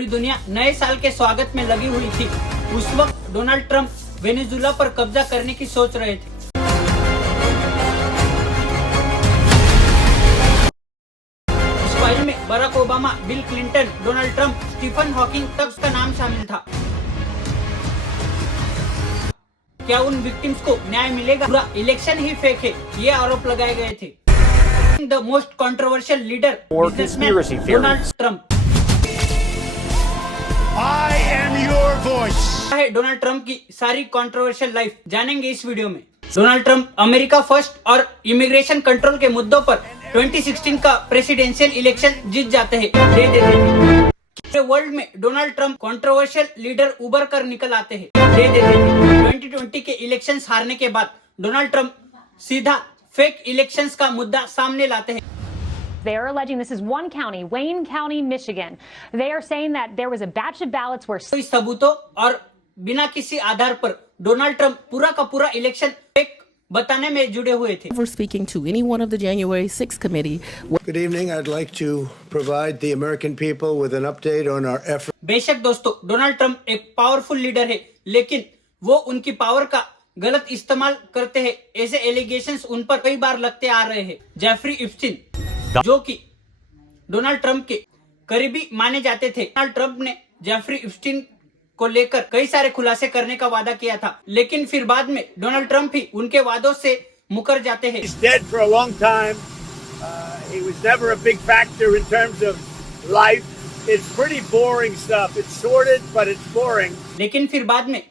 पूरी दुनिया नए साल के स्वागत में लगी हुई थी। उस वक्त डोनाल्ड ट्रंप वेनेजुएला पर कब्जा करने की सोच रहे थे। इस फाइल में Barack Obama, Bill Clinton, Donald Trump, Stephen Hawking तक का नाम शामिल था। क्या उन विक्टिम्स को न्याय मिलेगा? पूरा इलेक्शन ही फेक है, ये आरोप लगाए गए थे। The most controversial leader Donald Trump I am your voice. है डोनाल्ड ट्रंप की सारी कंट्रोवर्शियल लाइफ जानेंगे इस वीडियो में। डोनाल्ड ट्रंप अमेरिका फर्स्ट और इमिग्रेशन कंट्रोल के मुद्दों पर 2016 का प्रेसिडेंशियल इलेक्शन जीत जाते हैं दे देते थे। पूरे वर्ल्ड में डोनाल्ड ट्रंप कंट्रोवर्शियल लीडर उभर कर निकल आते हैं दे देते थे। 2020 के इलेक्शंस हारने के बाद डोनाल्ड ट्रंप सीधा फेक इलेक्शंस का मुद्दा सामने लाते हैं। They are alleging this is one county, Wayne County, Michigan. They are saying that there was a batch of ballots where कोई सबूतों और बिना किसी आधार पर डोनाल्ड ट्रंप पूरा का पूरा इलेक्शन फेक बताने में जुड़े हुए थे। For speaking to any one of the January 6th committee. Good evening. I'd like to provide the American people with an update on our effort. बेशक दोस्तों, डोनाल्ड ट्रंप एक पावरफुल लीडर है, लेकिन वो उनकी पावर का गलत इस्तेमाल करते हैं। ऐसे एलिगेशंस उन पर कई बार लगते आ रहे हैं। जेफरी इप्स्टीन, जो कि डोनाल्ड ट्रंप के करीबी माने जाते थे, डोनाल्ड ट्रंप ने जेफरी इप्स्टीन को लेकर कई सारे खुलासे करने का वादा किया था, लेकिन फिर बाद में डोनाल्ड ट्रंप ही उनके वादों से मुकर जाते हैं। He's dead for a long time. He was never a big factor in terms of life. It's pretty boring stuff. It's sordid, but it's boring. लेकिन फिर बाद में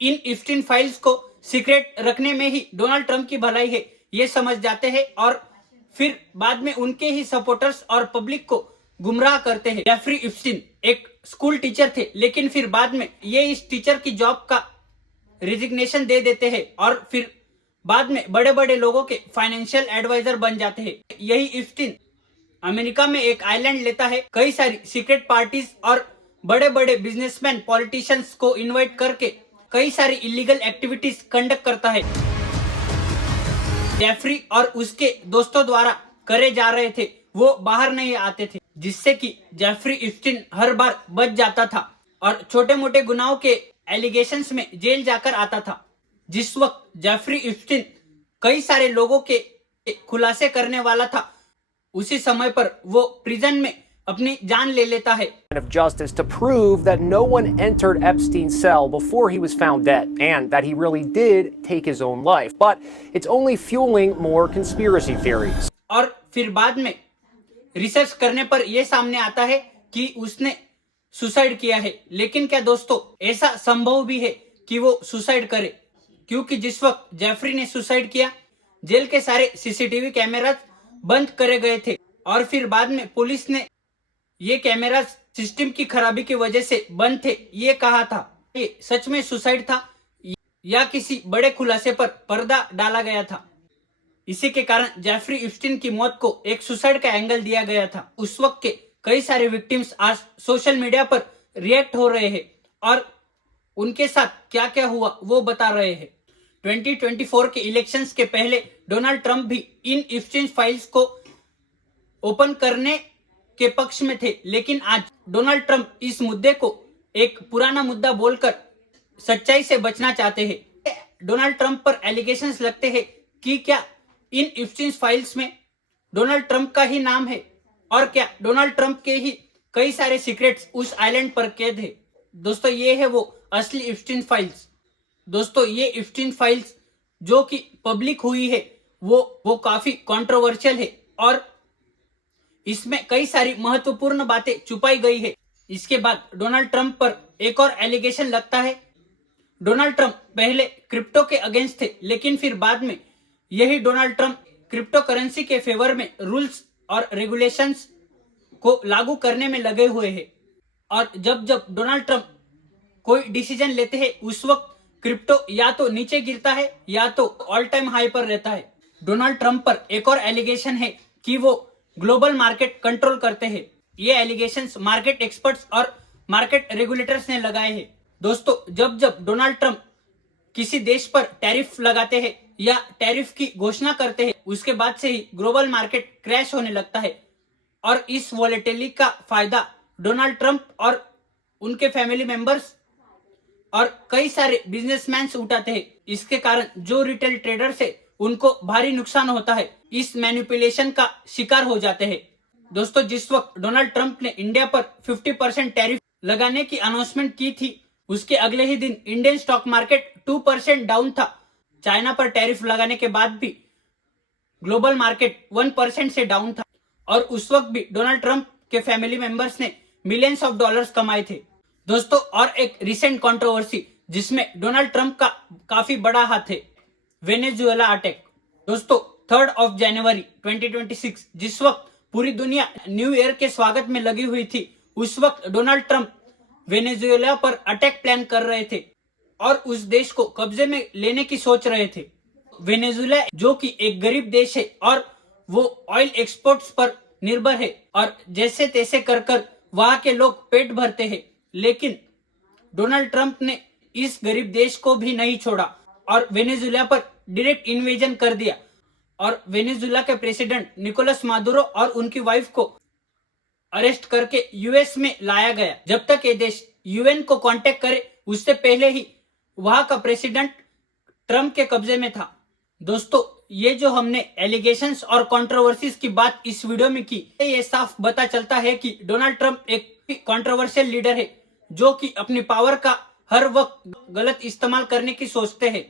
इन इप्स्टीन फाइल्स को सीक्रेट रखने में ही डोनाल्ड ट्रंप की भलाई है, ये समझ जाते हैं और फिर बाद में उनके ही सपोर्टर्स और पब्लिक को गुमराह करते हैं। जेफरी इप्स्टीन एक स्कूल टीचर थे, लेकिन फिर बाद में ये इस टीचर की जॉब का रिजिग्नेशन दे देते हैं और फिर बाद में बड़े बड़े लोगों के फाइनेंशियल एडवाइजर बन जाते हैं। यही इप्स्टीन अमेरिका में एक आइलैंड लेता है, कई सारी सीक्रेट पार्टीज और बड़े बड़े बिजनेसमैन पॉलिटिशियंस को इन्वाइट करके कई सारी इलीगल एक्टिविटीज कंडक्ट करता है। जेफरी और उसके दोस्तों द्वारा करे जा रहे थे, वो बाहर नहीं आते थे, जिससे कि जेफरी इप्स्टीन हर बार बच जाता था और छोटे मोटे गुनाहों के एलिगेशंस में जेल जाकर आता था। जिस वक्त जेफरी इप्स्टीन कई सारे लोगों के खुलासे करने वाला था, उसी समय पर वो प्रिजन में अपनी जान ले लेता है। Of justice to prove that no one entered Epstein's cell before he was found dead and that he really did take his own life. But it's only fueling more conspiracy theories. और फिर बाद में research करने पर यह सामने आता है कि उसने सुसाइड किया है। लेकिन क्या दोस्तों, ऐसा संभव भी है कि वो सुसाइड करे? क्योंकि जिस वक्त जेफरी ने सुसाइड किया, जेल के सारे सीसीटीवी कैमरास बंद करे गए थे और फिर बाद में पुलिस ने ये कैमरा सिस्टम की खराबी की वजह से बंद थे, ये कहा था। ये सच में सुसाइड था या किसी बड़े खुलासे पर पर्दा डाला गया था? इसी के कारण जेफरी इप्स्टीन की मौत को एक सुसाइड का एंगल दिया गया था। उस वक्त के कई सारे विक्टिम्स आज सोशल मीडिया पर रिएक्ट हो रहे हैं और उनके साथ क्या क्या हुआ वो बता रहे हैं। 2024 के इलेक्शंस के पहले डोनाल्ड ट्रंप भी इन इप्स्टीन फाइल्स को ओपन करने के पक्ष में थे, लेकिन आज डोनाल्ड ट्रंप इस मुद्दे को एक पुराना मुद्दा बोलकर सच्चाई से बचना चाहते हैं। डोनाल्ड ट्रंप पर एलिगेशंस लगते हैं कि क्या इन इप्स्टीन फाइल्स में डोनाल्ड ट्रंप का ही नाम है और क्या डोनाल्ड ट्रंप के ही कई सारे सीक्रेट्स उस आइलैंड पर कैद है। दोस्तों, ये है वो असली इप्स्टीन फाइल्स। दोस्तों, ये इप्स्टीन फाइल्स जो कि पब्लिक हुई है वो काफी कंट्रोवर्शियल है और इसमें कई सारी महत्वपूर्ण बातें छुपाई गई है। इसके बाद डोनाल्ड ट्रंप पर एक और एलिगेशन लगता है। डोनाल्ड ट्रंप पहले क्रिप्टो के अगेंस्ट थे, लेकिन फिर बाद में यही डोनाल्ड ट्रंप क्रिप्टो करेंसी के फेवर में रूल्स और रेगुलेशंस को लागू करने में लगे हुए हैं। और जब जब डोनाल्ड ट्रंप कोई डिसीजन लेते हैं, उस वक्त क्रिप्टो या तो नीचे गिरता है या तो ऑल टाइम हाई पर रहता है। डोनाल्ड ट्रंप पर एक और एलिगेशन है कि वो ग्लोबल मार्केट कंट्रोल करते हैं। ये एलिगेशंस मार्केट एक्सपर्ट्स और मार्केट रेगुलेटर्स ने लगाए हैं। दोस्तों, जब जब डोनाल्ड ट्रंप किसी देश पर टैरिफ लगाते हैं या टैरिफ की घोषणा करते हैं, उसके बाद से ही ग्लोबल मार्केट क्रैश होने लगता है और इस वॉलेटिलिटी का फायदा डोनाल्ड ट्रंप और उनके फैमिली मेंबर्स और कई सारे बिजनेसमैन उठाते हैं। इसके कारण जो रिटेल ट्रेडर्स है उनको भारी नुकसान होता है, इस मैनिपुलेशन का शिकार हो जाते हैं। दोस्तों, जिस वक्त डोनाल्ड ट्रंप ने इंडिया पर 50% टैरिफ लगाने की अनाउंसमेंट की थी, उसके अगले ही दिन इंडियन स्टॉक मार्केट 2% डाउन था। चाइना पर टैरिफ लगाने के बाद भी ग्लोबल मार्केट 1% से डाउन था और उस वक्त भी डोनाल्ड ट्रंप के फैमिली मेंबर्स ने मिलियंस ऑफ डॉलर्स कमाए थे। दोस्तों, और एक रिसेंट कंट्रोवर्सी जिसमें डोनाल्ड ट्रंप का काफी बड़ा हाथ है, वेनेजुएला अटैक। दोस्तों, 3 जनवरी 2026 जिस वक्त पूरी दुनिया न्यू ईयर के स्वागत में लगी हुई थी, उस वक्त डोनाल्ड ट्रंप वेनेजुएला पर अटैक प्लान कर रहे थे और उस देश को कब्जे में लेने की सोच रहे थे। वेनेजुएला जो कि एक गरीब देश है और वो ऑयल एक्सपोर्ट्स पर निर्भर है और जैसे तैसे कर वहां के लोग पेट भरते हैं, लेकिन डोनाल्ड ट्रंप ने इस गरीब देश को भी नहीं छोड़ा और वेनेजुएला पर डायरेक्ट इन्वेजन कर दिया और वेनेजुएला के प्रेसिडेंट निकोलस मादुरो और उनकी वाइफ को अरेस्ट करके यूएस में लाया गया। जब तक ये देश यूएन को कांटेक्ट करे उससे पहले ही वहां का प्रेसिडेंट ट्रंप के कब्जे में था। दोस्तों, ये जो हमने एलिगेशंस और कंट्रोवर्सीज की बात इस वीडियो में की, ये साफ पता चलता है कि डोनाल्ड ट्रंप एक कंट्रोवर्शियल लीडर है जो कि अपनी पावर का हर वक्त गलत इस्तेमाल करने की सोचते हैं।